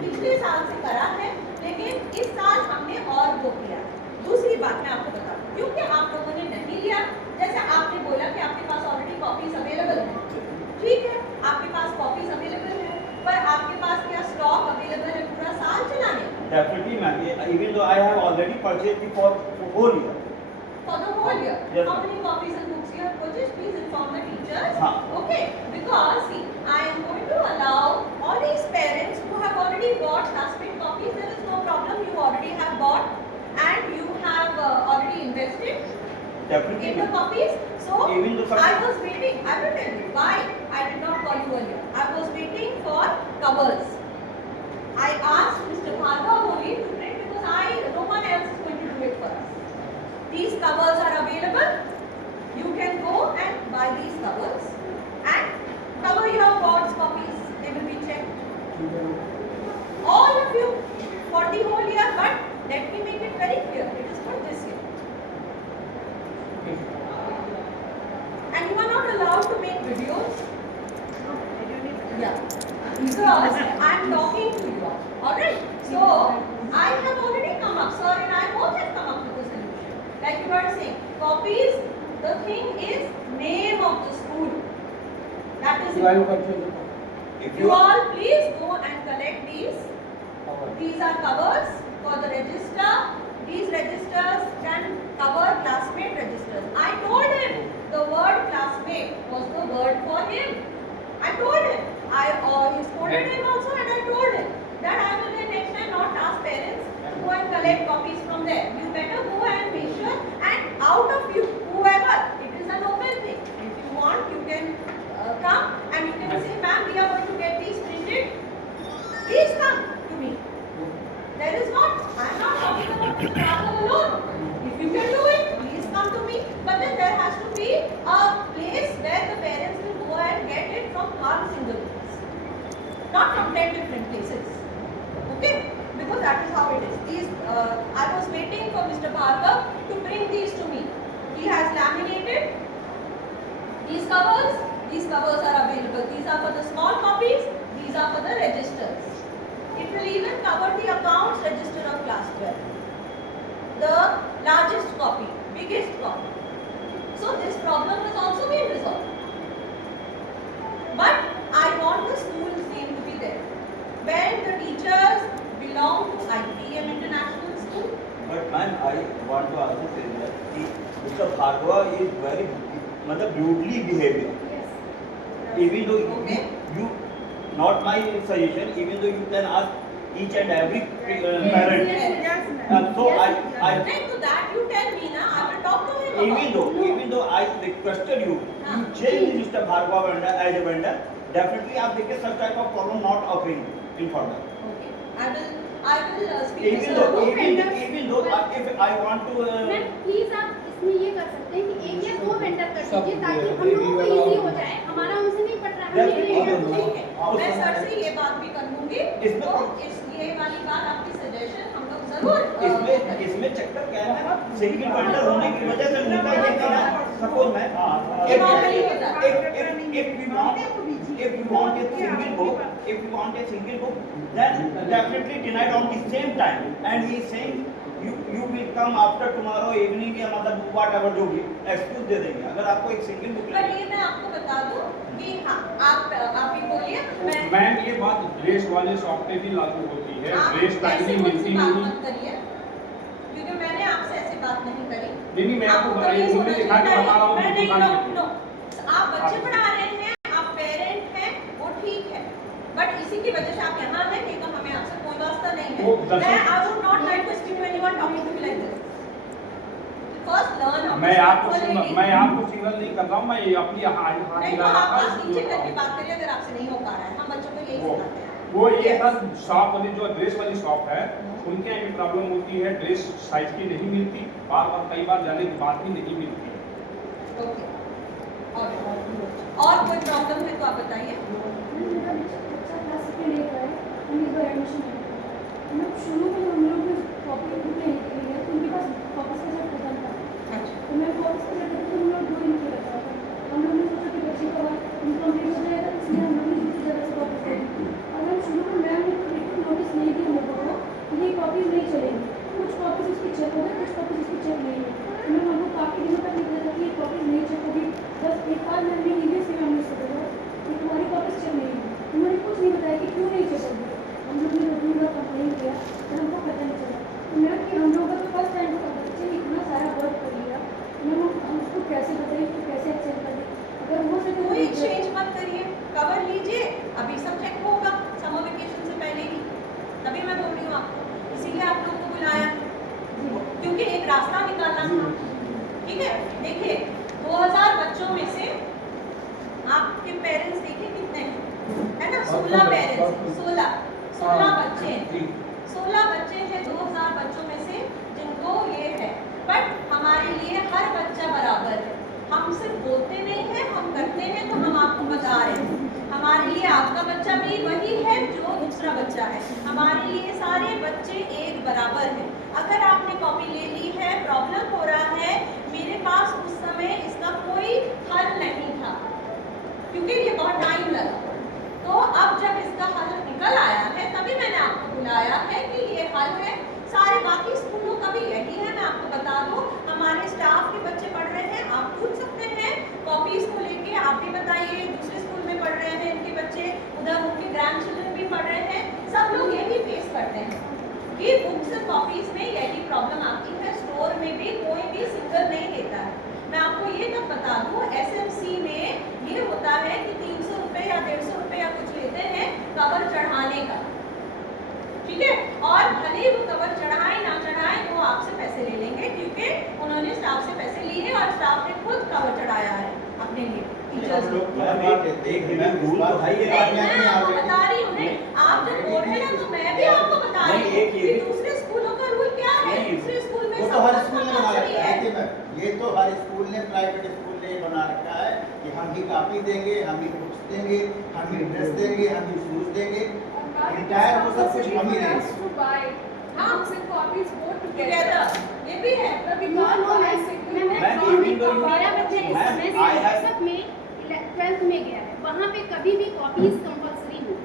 पिछले साल से करा है, लेकिन इस साल हमने और वो किया। दूसरी बात मैं आपको बता दूं, क्योंकि आप लोगों ने नहीं लिया, जैसे आपने बोला कि आपके पास ऑलरेडी कॉपीज अवेलेबल है, ठीक है, आपके पास कॉपीज अवेलेबल है, पर आपके पास क्या स्टॉक अवेलेबल है पूरा साल चलाने? Definitely, ma'am. Even though I have already purchased it for whole year. For the whole year. Yes. How many copies and books you have purchased? Please inform the teachers. हाँ. Okay. Because see, I am going to allow all these parents who have already bought classmate copies. There is no problem. You already have bought and you have already invested Definitely. in the copies. So even though I was waiting. I will tell you why I did not call you earlier. I was waiting for covers. I asked Mr. Bhargav only to print because no one else is going to do it for us. These covers are available. You can go and buy these covers and cover your board's copies. They will be checked. All of you for the whole year, but let me make it very clear. It is for this year. And you are not allowed to make videos. Yeah. Because I am talking to you all. Alright? So, I have already come up, sir, and I both have come up with a solution. Like you were saying, copies, the thing is name of the school. That is important. If You all please go and collect these. These are covers for the register. These registers can cover classmate registers. I told him the word classmate was the word for him. I told him. I scolded him also, and I told him that I will then next time not ask parents to go and collect copies from there. You better go and make sure, and out of you, whoever, it is an open thing. If you want, you can come and you can say, ma'am, we are going to get these printed. Please come to me. There is not, I am not talking about the travel alone. If you can do it, please come to me. But then there has to be a place where the parents will go and get it from one single place. Not from 10 different places. Okay? Because that is how it is. These, I was waiting for Mr. Bhargav to bring these to me. He has laminated these covers. These covers are available. These are for the small copies. These are for the registers. It will even cover the accounts register of class 12. The largest copy, biggest copy. So this problem has also been resolved. But I want the school's name to be there. When the teachers belong to IPM International School. But ma'am, I want to also say that Mr. Bhargava is very, rudely behaving. Yes. Even though okay. you, not my suggestion, even though you can ask each and every parent. Yes. So yes. I Then to that you tell me now, I will talk to him. even though I requested you, you change Mr. Bhargava vendor as a vendor, definitely आप देखिए such type of problem not occurring in further. Okay. I will speak Even though if I want to ma'am please आप इसमें ये कर सकते हैं कि एक या दो वेंडर कर दीजिए ताकि हम लोगों को इजी हो जाए, हमारा उनसे नहीं पट रहा है। मैं सर से ये बात भी कर लूंगी, तो ये वाली बात आपकी सजेशन हम लोग जरूर इसमें चक्कर क्या है ना, सिंगल वेंडर होने की वजह से उनका ये कहना, सपोज मैं if you want a single book, then definitely denied on the same time, and he is saying you will come after tomorrow evening या मतलब whatever जो भी excuse दे देंगे अगर आपको एक सिंगल बुक पर ये मैं आपको बता दूं कि हाँ आप ही बोलिए। मैम ये बात ड्रेस वाले शॉप पे भी लागू होती है, ड्रेस टाइमली मिलती नहीं। मत करिए क्योंकि मैंने आपसे ऐसी बात नहीं करी। नहीं मैं आपको हमने दिखा के बता रहा हूँ। आप बच्चे पढ़ा रहे हैं, आप पेरेंट हैं, वो ठीक है, बट इसी की वजह से आप यहाँ हैं, नहीं तो हमें आपसे कोई वास्ता नहीं है। मैं I would not like to speak to anyone talking to me like this. First learn. मैं आपको सिग्नल नहीं कर रहा हूँ, मैं अपनी नहीं तो आप बस नीचे करके बात करिए अगर आपसे नहीं हो पा रहा है। हम बच्चों को यही सिखाते हैं। वो ये था शॉप वाली जो ड्रेस वाली शॉप है, उनके यहाँ भी प्रॉब्लम होती है, ड्रेस साइज की नहीं मिलती, बार कई बार जाने के बाद भी नहीं मिलती है। ओके। और कोई प्रॉब्लम है तो आप बताइए। शुरू में हम लोग कॉपी बुक नहीं करेंगे तो उनके पास वापस का सेट खत्म था। तो मैं वापस का सेट हम लोग 2 दिन के रखा था। हम लोग ने सोचा कि बच्चे का इनकम्प्लीट हो जाएगा, इसलिए हम लोग ने दूसरी जगह से वापस कर दी। और हम शुरू में मैम ने 16 बच्चे हैं, 16 बच्चे हैं 2000 बच्चों में से जिनको ये है। बट हमारे लिए हर बच्चा बराबर है। हम सिर्फ बोलते नहीं हैं, हम करते हैं। तो हम आपको बता रहे हैं हमारे लिए आपका बच्चा भी वही है जो दूसरा बच्चा है। हमारे लिए सारे बच्चे एक बराबर हैं। अगर आपने कॉपी ले ली है, प्रॉब्लम हो रहा है, मेरे पास उस समय इसका कोई हल नहीं था क्योंकि ये बहुत टाइम लगा। तो अब जब इसका हल निकल आया है तभी मैंने आपको बुलाया है कि ये हल है। सारे बाकी स्कूलों का भी यही है। मैं आपको बता दूं, हमारे स्टाफ के बच्चे पढ़ रहे हैं, आप पूछ सकते हैं कॉपीज को लेके। आप भी बताइए, दूसरे स्कूल में पढ़ रहे हैं इनके बच्चे, उधर उनके ग्रैंड चिल्ड्रन भी पढ़ रहे हैं। सब लोग यही फेस करते हैं कि बुक्स कॉपीज में यही प्रॉब्लम आती है। स्टोर में भी कोई भी सिंगल नहीं देता है। मैं आपको ये तब बता दूं, एसएमसी में ये होता है कि 300 रुपये या 150 रुपये या कुछ लेते हैं कवर चढ़ाने का, ठीक है। और भले वो कवर चढ़ाए ना चढ़ाए वो आपसे पैसे ले लेंगे क्योंकि उन्होंने स्टाफ से पैसे लिए और स्टाफ ने खुद कवर चढ़ाया है अपने लिए टीचर्स को। रूल तो भाई ये मैं आपको बता रही हूँ, आप जब बोल रहे हैं ना तो मैं भी आपको बता रही हूँ कि दूसरे स्कूलों का रूल क्या है। दूसरे स्कूल में वो तो हर स्कूल ने बना रखा है। देखिए मैम, ये तो हर स्कूल ने, प्राइवेट स्कूल ने बना रखा है कि हम ही कॉपी देंगे, हम ही बुक्स देंगे, हम ही ड्रेस देंगे, हम ही शूज देंगे, रिटायर वो सब कुछ हम ही देंगे। हाँ, टुगेदर ये भी है। मेरा बच्चा I में 12th में गया है, वहाँ पे कभी भी कॉपीज कंपल्सरी नहीं।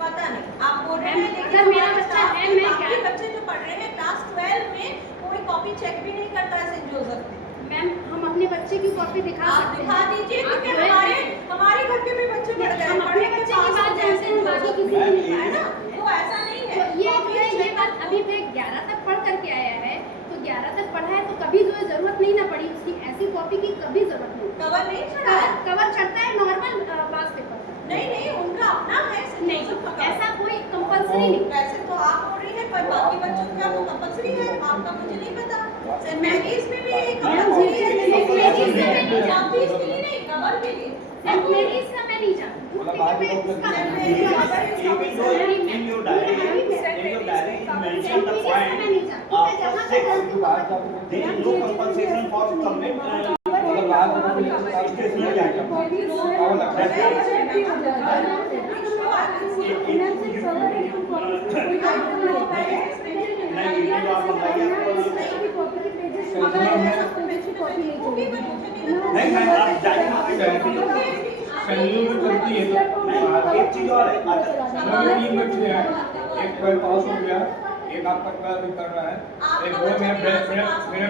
पता नहीं आप बोल रहे हैं, लेकिन अगर मेरा हमारे बच्चा staff है, में मैं बाकी क्या- बच्चे जो पढ़ रहे हैं क्लास 12 में कोई कॉपी चेक भी नहीं करता है सेंट जोसेफ में। मैम, हम अपने बच्चे की कॉपी दिखा आप सकते दिखा हैं। दीजिए आप क्योंकि जो है- हमारे घर के भी बच्चे पढ़ गए, हम अपने पढ़ने के बच्चे की पास बात हो जानते हैं, बाकी किसी की नहीं है ना। जानते। तो ऐसा नहीं तो है। ये जो Copies है, ये check बात अभी पे 11 तक पढ़ करके आया है, तो 11 तक पढ़ा है तो कभी जो है जरूरत नहीं ना पड़ी उसकी ऐसी कॉपी की, कभी जरूरत नहीं। कवर नहीं चढ़ा है। कवर चढ़ता है नॉर्मल पास पेपर का। नहीं उनका अपना है सेंट नहीं, जोसेफ का cover। ऐसा कोई कंपल्सरी नहीं। वैसे तो आप बोल रही हैं पर बाकी बच्चों का तो कंपल्सरी है, आपका मुझे नहीं पता। सेंट मैरीज में भी कंपल्सरी है। सेंट मैरीज में मैं नहीं जानती, इसके लिए नहीं, कवर के लिए। सेंट मैरीज का मैं नहीं जानती। Even though in your diary you mention the point after 6, there is no compensation for submit stationery item. नहीं मैं आप डायरी संयोग में चलती है तो एक चीज और है, हमारे 3 बच्चे हैं, एक 12 पास हो गया, एक आपका 12 भी कर रहा है, एक वो मेरा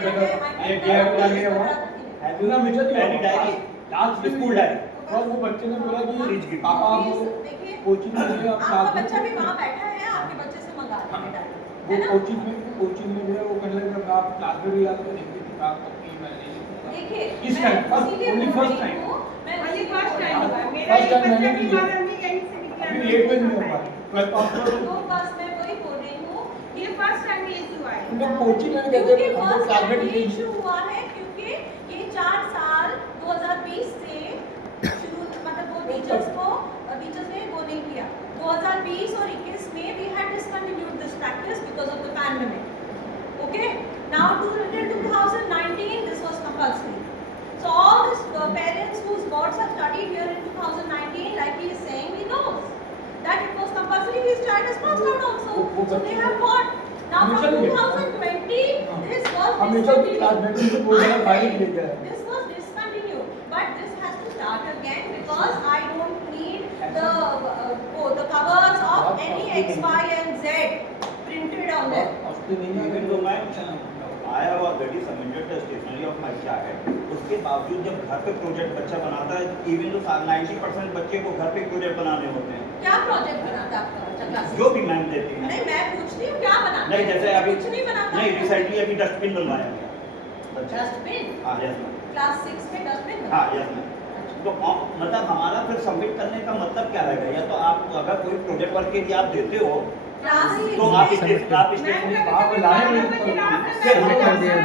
ब्रदर एक गया हुआ गया हुआ है ना। मुझे Any diary? Last school diary और वो बच्चे ने बोला कि देखिए, पापा वो कोचिंग में गए, आप आपका साथ में बच्चा भी वहाँ बैठा है, आपके बच्चे से मंगा लीजिए वो है ना। कोचिंग में गया, वो कहने लगा आप क्लास में भी आते हो, देखिए किताब कॉपी मैं नहीं लिखूंगा। देखिए इस मैं time, first- इसीलिए only बोल first रही time. हूँ, मैं अभी इसीलिए फर्स्ट बोल रही टाइम हूँ। हुआ मेरा First ये time बच्चा मैंने भी भी बाहर में यहीं से निकला अभी 8 में नहीं होगा 12 पास तो बस मैं वही बोल रही हूँ ये फर्स्ट टाइम ये हुआ है उनका कोचिंग में कहते क्योंकि हैं हम फर्स्ट क्लास में टाइम ये टीचिंग इशू हुआ है क्योंकि ये 4 साल 2020 से शुरू, मतलब वो टीचर्स ने वो नहीं किया। 2020 और 21 में we had discontinued this practice because of the pandemic. Okay, now till 2019 this was compulsory. So all the parents whose boards have studied here in 2019, like he is saying, he knows that it was compulsory. His child has passed out also, so they have got. Now from 2020, this was हमेशा class में discontinued. वो जरा bike ले गया है। This was discontinued, but this has to start again because I don't need the covers of any X, Y, and Z printed on them. Even though I have already submitted the stationery of my child, उसके बावजूद जब घर पे project बच्चा बनाता है, even though 90% बच्चे को घर पे प्रोजेक्ट बनाने होते हैं, क्या प्रोजेक्ट बनाता है आपका बच्चा क्लास? जो भी मैम देती हैं। नहीं, मैं पूछती हूँ क्या बनाता नहीं है? जैसे अभी कुछ नहीं बनाता। नहीं रिसेंटली अभी डस्टबिन बनवाया गया बच्चा। डस्टबिन हाँ यस मैम, क्लास 6 में डस्टबिन हाँ यस मैम। तो मतलब हमारा फिर सबमिट करने का मतलब क्या रहेगा? या तो आप अगर कोई प्रोजेक्ट वर्क के लिए आप देते हो क्लास तो आप स्टेशनरी आप लाए नहीं सबमिट कर दिया।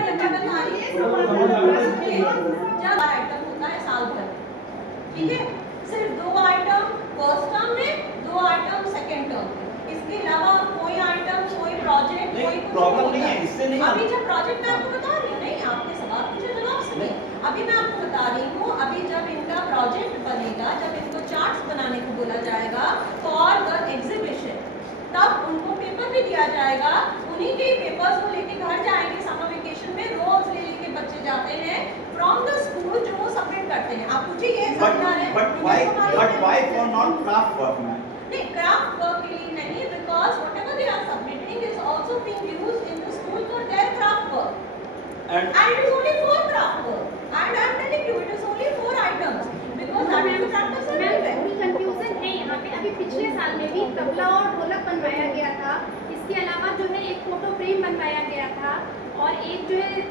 जब आइटम होता है साल भर, ठीक है, सिर्फ 2 आइटम फर्स्ट टर्म में, 2 आइटम सेकेंड टर्म में, इसके अलावा प्रॉब्लम नहीं है, इससे नहीं अभी जब प्रोजेक्ट मैं आपको बता रही हूँ, नहीं आपके सवाल पूछे जवाब सुनिए। अभी मैं आपको बता रही हूँ, अभी जब इनका प्रोजेक्ट बनेगा, जब इनको चार्ट्स बनाने को बोला जाएगा फॉर द एग्जीबिशन, तब उनको पेपर भी दिया जाएगा। उन्हीं के पेपर्स को लेके घर जाएंगे समर वेकेशन में, रोज ले लेके बच्चे जाते हैं फ्रॉम द स्कूल, जो वो सबमिट करते हैं। आप पूछिए ये एग्जामिनर है, but why for not craft work, man? नहीं क्राफ्ट वर्क के लिए नहीं, because whatever they are submitting is also being used in the school for their craft work, And and it is only 4 craft work, and I am telling you it is only 4 items because that is the practice ma'am everywhere. थोड़ी confusion है यहाँ पे। अभी पिछले साल में भी तबला और ढोलक बनवाया गया था, इसके अलावा जो है एक फोटो फ्रेम बनवाया गया था, और एक जो है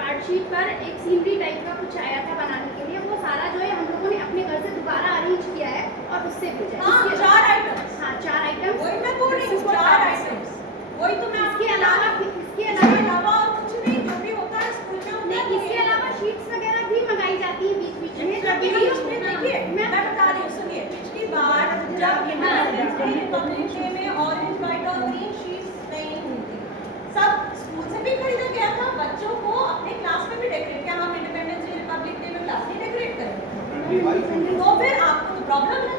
कार्ड शीट पर एक सीनरी टाइप का कुछ आया था बनाने के लिए। वो सारा जो है हम लोगों ने अपने घर से दोबारा अरेंज किया है और उससे भेजा है। हाँ, इसके 4 items. हाँ 4 आइटम। वही मैं बोल रही हूँ, 4 items. वही तो मैं इसके इसके अलावा अलावा और कुछ नहीं, जो भी होता है स्कूल में होता है। नहीं, इसके अलावा शीट्स वगैरह भी मंगाई जाती है बीच बीच में। जब बीच में देखिए, मैं बता रही हूँ, सुनिए, पिछली बार जब इंडिपेंडेंस डे, रिपब्लिक डे में ऑरेंज, व्हाइट और ग्रीन शीट्स नहीं हुई थी, सब स्कूल से भी खरीदा गया था। बच्चों को अपने क्लास में भी डेकोरेट किया। हम इंडिपेंडेंस डे, रिपब्लिक डे में क्लास नहीं डेकोरेट करेंगे, तो फिर आपको तो प्रॉब्लम है,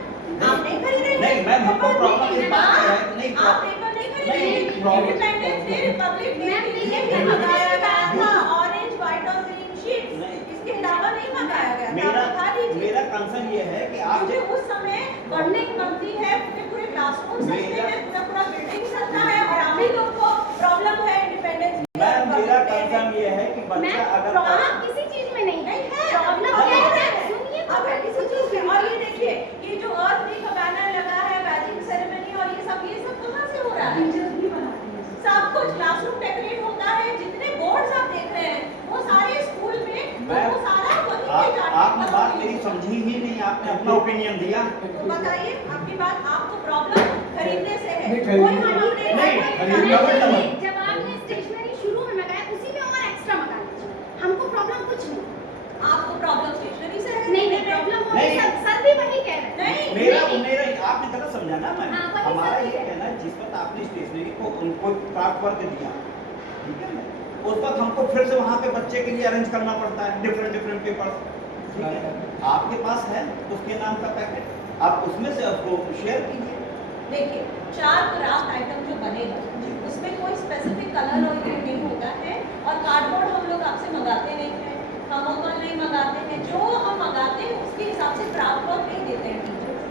आप नहीं खरीदेंगे। नहीं मैम, हमको प्रॉब्लम इस बात का है, नहीं आप पेपर नहीं खरीदेंगे। नहीं, problem- independence day, Republic day के लिए भी मंगाया गया था ऑरेंज, व्हाइट और ग्रीन शीट्स, नहीं। इसके अलावा नहीं मंगाया गया था। मेरा आप बता दीजिए। मेरा कंसर्न ये है कि आप क्योंकि उस समय पढ़ने की बनती है, पूरे क्लासरूम सजते हैं, पूरा बिल्डिंग सजता है, और आप ही लोग को प्रॉब्लम है इंडिपेंडेंस डे। मैम, मेरा कंसर्न ये है कि मैं बच्चा अगर प्रॉब्लम किसी चीज में नहीं है। नहीं है, प्रॉब्लम अब- क्या है? सुनिए तो अगर किसी चीज की, और ये देखिए, ये जो अर्थ डे का बैनर लगा है, बैजिंग सेरेमनी और ये सब कहाँ से हो रहा है? सब कुछ क्लासरूम डेकोरेट होता है। जितने बोर्ड्स आप देख रहे हैं वो सारे स्कूल में वो सारा वही पे जाके आपने बात मेरी समझी ही नहीं, आपने अपना ओपिनियन दिया। तो बताइए, आपकी बात, आपको प्रॉब्लम खरीदने से है? नहीं, खरीदने कोई हम अपने नहीं, कोई खरीदने जाने का नहीं। मतलब- जब आपने स्टेशनरी शुरू में मंगाया उसी में और एक्स्ट्रा मंगा लीजिए, हमको प्रॉब्लम कुछ नहीं। आपको प्रॉब्लम स्टेशनरी से है? नहीं प्रॉब्लम हो नहीं। सर भी वही कह रहे हैं। नहीं, मेरा नहीं। मेरा आपने गलत समझा ना मैम। हाँ, वही हमारा सब ये है। कहना है, जिस वक्त आपने स्टेशनरी को उनको क्राफ्ट वर्क दिया, ठीक है ना, उस वक्त हमको फिर से वहाँ पे बच्चे के लिए अरेंज करना पड़ता है डिफरेंट पेपर्स, ठीक है। आपके पास है उसके नाम का पैकेट, आप उसमें से आपको शेयर कीजिए। देखिए, 4 क्राफ्ट आइटम जो बनेगा उसमें कोई स्पेसिफिक कलर और ये नहीं होता है, और कार्डबोर्ड हम लोग आपसे मंगाते नहीं हैं, थर्मोकोल नहीं मंगाते हैं। जो हम मंगाते हैं उसके हिसाब से क्राफ्ट वर्क नहीं देते हैं टीचर्स,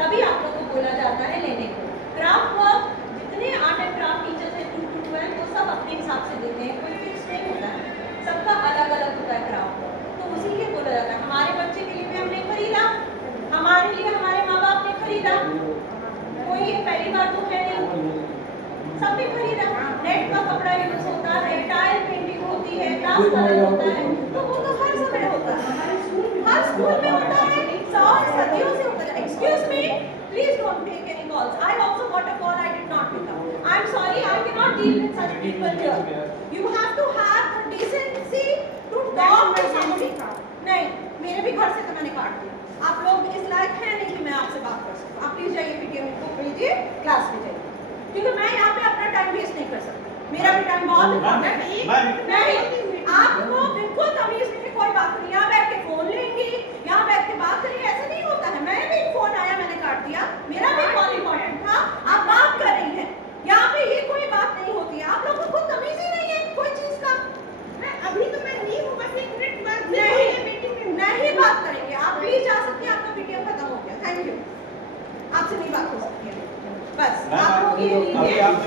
तभी आप लोग को बोला जाता है लेने को। क्राफ्ट वर्क जितने आर्ट एंड क्राफ्ट टीचर्स हैं 2 to 12 वो सब अपने हिसाब से देते हैं, कोई फिक्स नहीं होता है, सबका अलग अलग होता है क्राफ्ट वर्क, तो उसी लिए बोला जाता है। हमारे बच्चे के लिए भी हमने खरीदा, हमारे लिए हमारे माँ बाप ने खरीदा, कोई ये पहली बार तो है नहीं, सबने खरीदा। नेट का कपड़ा यूज होता है, टाइल पेंटिंग होती है, ग्लास कलर होता है, तो वो तो हर समय होता है, हर स्कूल में होता है, सदियों से होता है। Excuse me, please don't take any calls. I also got a call, I did not pick up. I am sorry, I can not deal with such people here. You have to have the decency to talk to somebody. नहीं, मेरे भी घर से तो मैंने काट दिया। आप लोग इस लायक हैं नहीं कि मैं आपसे बात कर सकूं। आप प्लीज जाइए पीटीएम को भेजिए, क्लास में जाइए, क्योंकि मैं यहाँ पे अपना टाइम वेस्ट नहीं कर सकती। मेरा भी टाइम बहुत इम्पोर्टेंट है। नहीं, आपको बिल्कुल तमीज नहीं, कोई बात नहीं। यहाँ बैठ के फोन लेंगी, यहाँ बैठ के बात करेंगे, ऐसा नहीं होता है। मैंने भी फोन आया, मैंने काट दिया, मेरा भी कॉल इम्पोर्टेंट था, आप बात कर रही हैं। यहाँ पे ये कोई बात नहीं होती है, आप लोगों को तमीज ही नहीं है कोई चीज का। अभी तो मैं नहीं हूँ, बस 1 मिनट बाद नहीं बात करेंगे, आप प्लीज जा सकती हैं, आपका पीटीएम खत्म हो गया, थैंक यू। आपसे नहीं बात हो सकती है, बस आप लोग ये अभी लीजिए। आप